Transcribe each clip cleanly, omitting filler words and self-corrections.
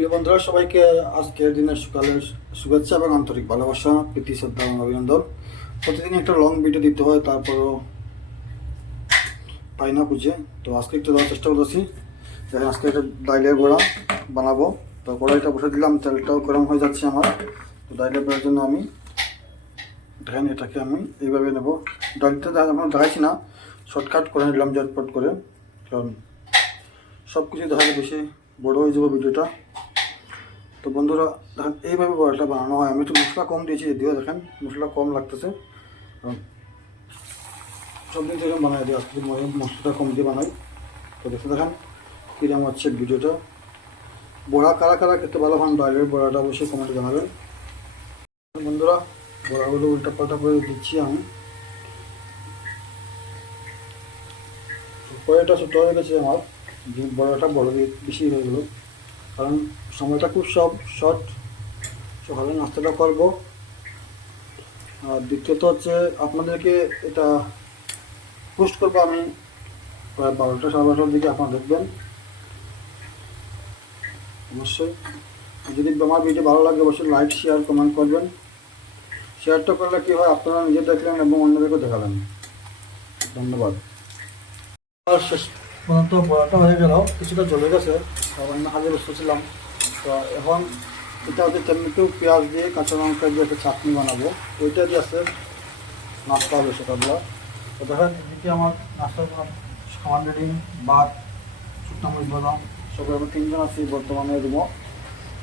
প্রিয় বন্ধুরা, সবাইকে আজকের দিনের সকালের শুভেচ্ছা এবং আন্তরিক ভালোবাসা, প্রীতি, শ্রদ্ধা এবং অভিনন্দন। প্রতিদিন একটা লং ভিডিও দিতে হয়, তারপরও পাই না বুঝে, তো আজকে একটু দেওয়ার চেষ্টা করতেছি। দেখেন, আজকে একটা ডাইলের বড়া বানাবো। তো কড়াইটা বসে দিলাম, তেলটাও গরম হয়ে যাচ্ছে আমার। তো ডাইলের বড়ার জন্য আমি দেখেন এটাকে আমি এইভাবে নেব। ডাইলটা এখন দেখাইছি না, শর্টকাট করে নিলাম ঝটপট করে, কারণ সব কিছু দেখালে বেশি বড় হয়ে যাবে ভিডিওটা। তো বন্ধুরা দেখেন, এইভাবে বড়াটা বানানো হয়। আমি একটু মশলা কম দিয়েছি, যদিও দেখেন মশলা কম লাগতেছে, কারণ সব দিন থেকে বানাই দিই, আজকে মশলাটা কম দিয়ে বানাই। তো দেখেন কিরকম হচ্ছে ভিডিওটা। বড়া কারা কারা খেতে ভালো পান, ডাইলের বড়াটা অবশ্যই কমেন্টে জানাবেন। বন্ধুরা, বড়াগুলো উল্টা পাল্টা করে দিচ্ছি আমি। কড়াইটা ছোটো হয়ে গেছে আমার, বড়াটা বড় বেশি হয়ে গেলো, কারণ সময়টা খুব শর্ট। সকালে নাস্তাটা করবো। আর দ্বিতীয়ত হচ্ছে আপনাদেরকে এটা পোস্ট করবো আমি প্রায় 12টা 12:30টার দিকে, আপনারা দেখবেন অবশ্যই। যদি আমার ভিডিও ভালো লাগে অবশ্যই লাইক, শেয়ার, কমেন্ট করবেন। শেয়ারটা করলে কী হয়, আপনারা নিজে দেখলেন এবং অন্যদেরকেও দেখালেন। ধন্যবাদ। আর শেষ পর্যন্ত বড়াটা হয়ে গেল, কিছুটা জ্বলে গেছে, অন্য কাজে ব্যস্ত ছিলাম। তো এখন এটা হচ্ছে টমেটো, পেঁয়াজ দিয়ে, কাঁচা লঙ্কা দিয়ে একটা চাটনি বানাবো, ওইটা দিয়ে আছে নাস্তা হবে সকালবেলা। তো দেখেন এদিকে আমার নাস্তার খাবার রেডি, ভাত, শুকনো মরিচ বাদাম, সবাই আমরা 3জন আছি বর্তমানে রুমও।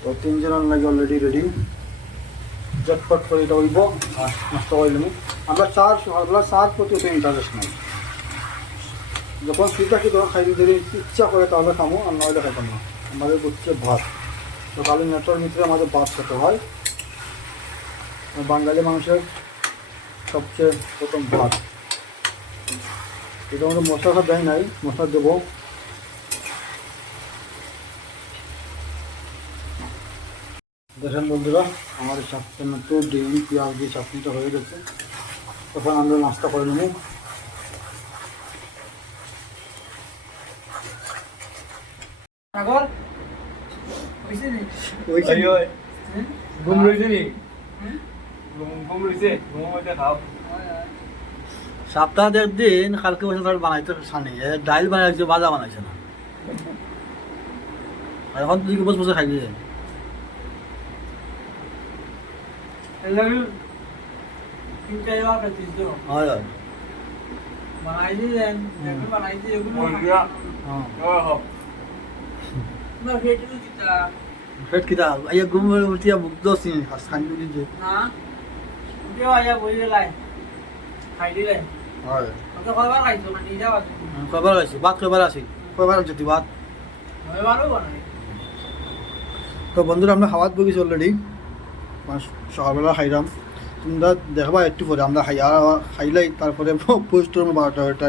তো 3জনের লাগে অলরেডি রেডি, ঝটপট করে এটা হইব আর নাস্তা হইল। আমরা সকালবেলা চার প্রতি অত ইন্টারেস্ট নাই, যখন ফ্রি থাকি তখন খাই, যদি ইচ্ছা করে তাহলে খামো, আর নইলে খাইতাম না। আমাদের হচ্ছে ভাত, তো কালী নেটওয়ার্ক ভিতরে আমাদের ভাত খেতে হয়। বাঙালি মানুষের সবচেয়ে প্রথম ভাত। এটা আমাদের মশলাটা দেয় নাই, মশলা দেবো। দেখেন বন্ধুরা, আমার টমেটো, ডিম, পেঁয়াজ দিয়ে চাটনিটা হয়ে গেছে। তখন আমরা নাস্তা করে নেব। সপ্তাহে একদিন কালকে বসে বানাইতে সানি ডাইল বানাইছে, বাজা বানাইছে না। আর এখন তুই বসে বসে খাই দিয়ে ফেট কিতা আইয়া ঘুম উঠিয়া মুখ দোষি খানি দিছে না, উঠিয়া আইয়া বই গেলাই খাই দিলে। হয় তো কয়বার খাইছো না, নিজা বাকি কয়বার খাইছো? ভাত কয়বার আছে? কয়বার যদি ভাত কয়বারও বানাই। তো বন্ধুরা, আমরা খাওয়াত বগিছি অলরেডি, সকালবেলা খাইলাম। তোমরা দেখবা একটু পরে আমরা খাইলাই, তারপরে পোস্ট করবো 12টা